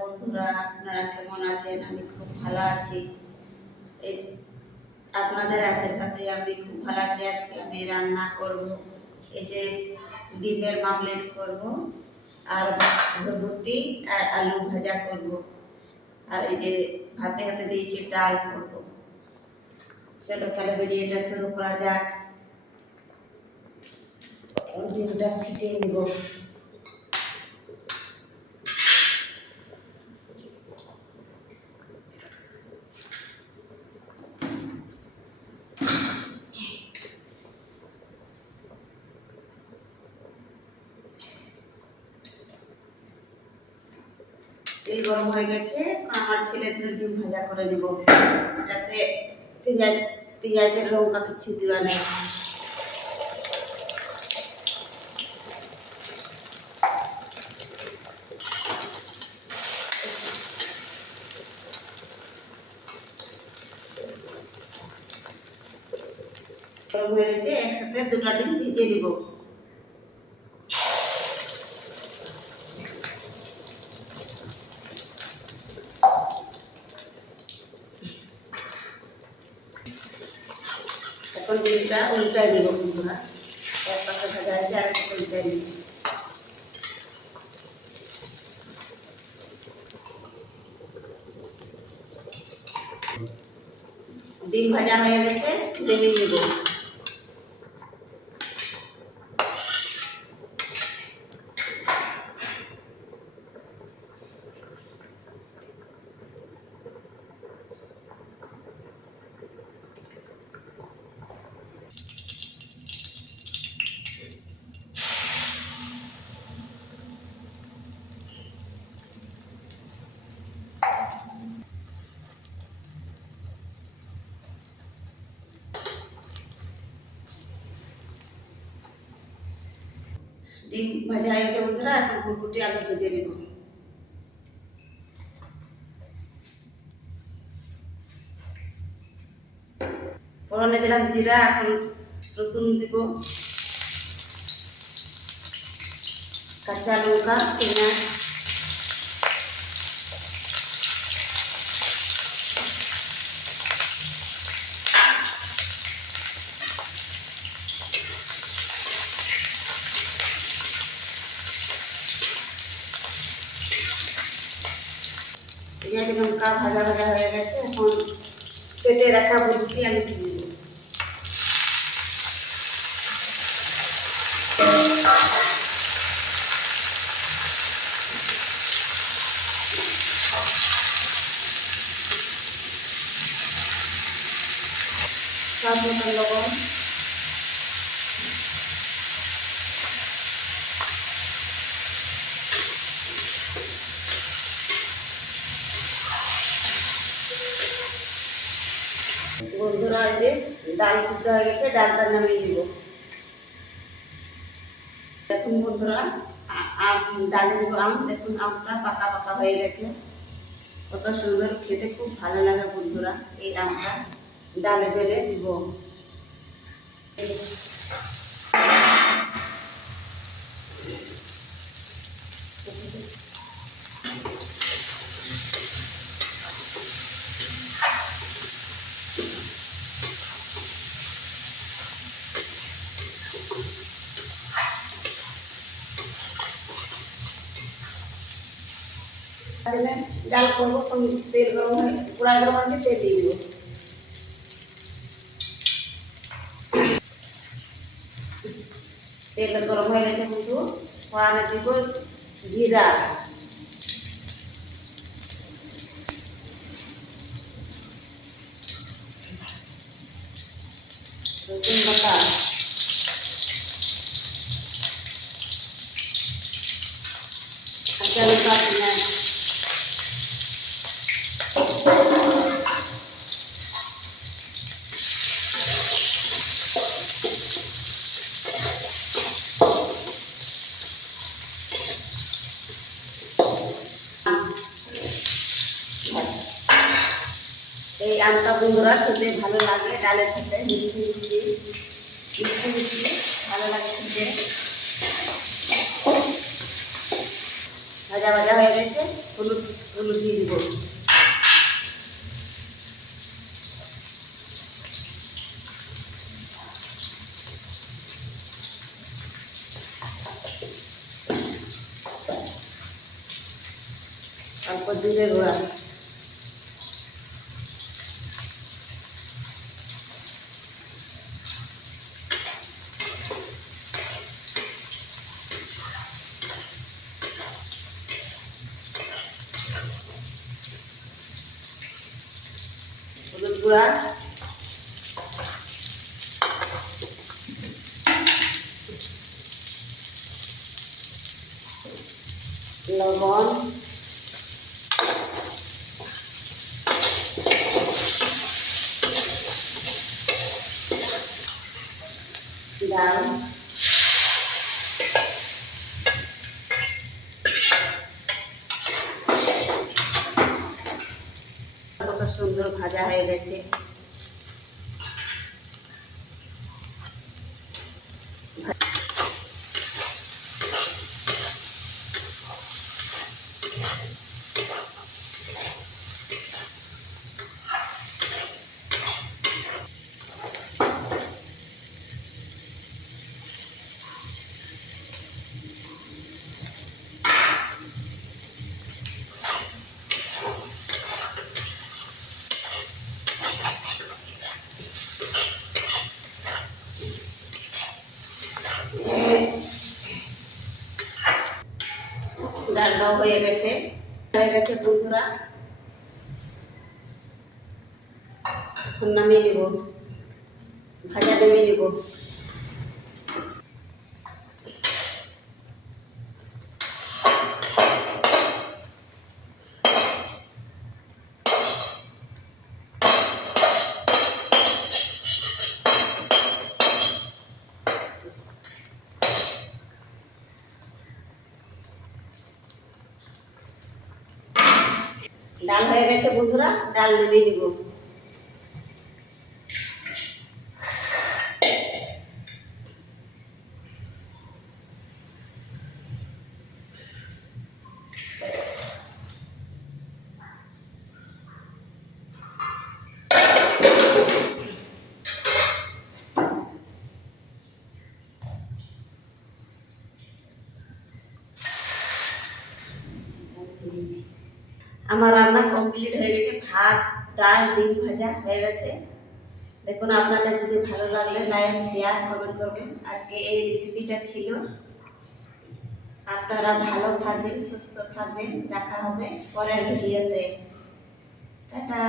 বন্ধুরা, আপনারা কেমন আছেন? আমি খুব ভালো আছি। এই আপনাদের আশীর্বাদে আমি খুব ভালো আছি। আজকে আমি রান্না করব, এই যে ডিমের মামলেট করব, আর রুটি আর আলু ভাজা করব, আর এই যে ভাতে হাতে দিয়েছি ডাল করব। চলো তাহলে ভিডিওটা শুরু করা যাক। ডিমটা ফিটিয়ে নিব। তেল গরম হয়ে গেছে, আমার ছেলের জন্য ডিম ভাজা করে নিব। যাতে পেঁয়াজের লঙ্কা কিছু দেওয়া নেই। গরম হয়ে গেছে, একসাথে দুটো ডিম ভেজে নিব। এখন ডিমটা উল্টাই দিব বন্ধুরা। এক পাশে ভাজা হয়েছে, আর একটা উল্টাই দিব। ডিম ভাজা হয়ে গেছে, নেমে নেব। ডিম ভাজা হয়ে গেছে বন্ধুরা, এখন ফুলকুটি আলু ভেজে নেব। ফোড়নে দিলাম জিরা, এখন রসুন দিব, কাঁচা লঙ্কা, পেঁয়াজ, পেঁয়াজ লঙ্কা ভাজা ভাজা হয়ে গেছে। এখন কেটে রাখা ফুলকুটি আমি দিয়ে দেব। স্বাদ মতন লবণ, বন্ধুরা এই যে ডাল সিদ্ধ হয়ে গেছে, ডালটা নামিয়ে দিব। দেখুন বন্ধুরা, ডালে দিব আম। দেখুন আমটা পাকা পাকা হয়ে গেছে, কত সুন্দর খেতে, খুব ভালো লাগে বন্ধুরা। এই আমটা ডালে জলে দিব। ডাল করবো, তেল গরম হয়ে পুরা গরম হয়ে তেল দিয়ে দিব। তেল গরম হয়ে গেছে কিন্তু ফোড়নে দিব জিরা, রসুন বাটা, কাঁচা লঙ্কা, পেঁয়াজ, এই আমটা বন্ধুরা খেতে ভালো লাগে, ডালের সাথে মিষ্টি মিষ্টি মিষ্টি মিষ্টি ভালো লাগে খেতে। ভাজা ভাজা হয়ে গেছে, হলুদ হলুদ দিয়ে দিব। তারপর জিরে গুঁড়া, হলুদ গুঁড়া, লবণ, ডাল, কত সুন্দর ভাজা হয়ে গেছে। ডালটাও হয়ে গেছে বন্ধুরা। এখন নামিয়ে নিব, ভাজা নামিয়ে নিব। ডাল হয়ে গেছে বন্ধুরা, ডাল নামিয়ে নিব। আমার রান্না কমপ্লিট হয়ে গেছে, ভাত ডাল ডিম ভাজা হয়ে গেছে। দেখুন, আপনাদের যদি ভালো লাগলে লাইক শেয়ার কমেন্ট করবেন। আজকে এই রেসিপিটা ছিল। আপনারা ভালো থাকবেন, সুস্থ থাকবেন। দেখা হবে পরের ভিডিওতে। টাটা।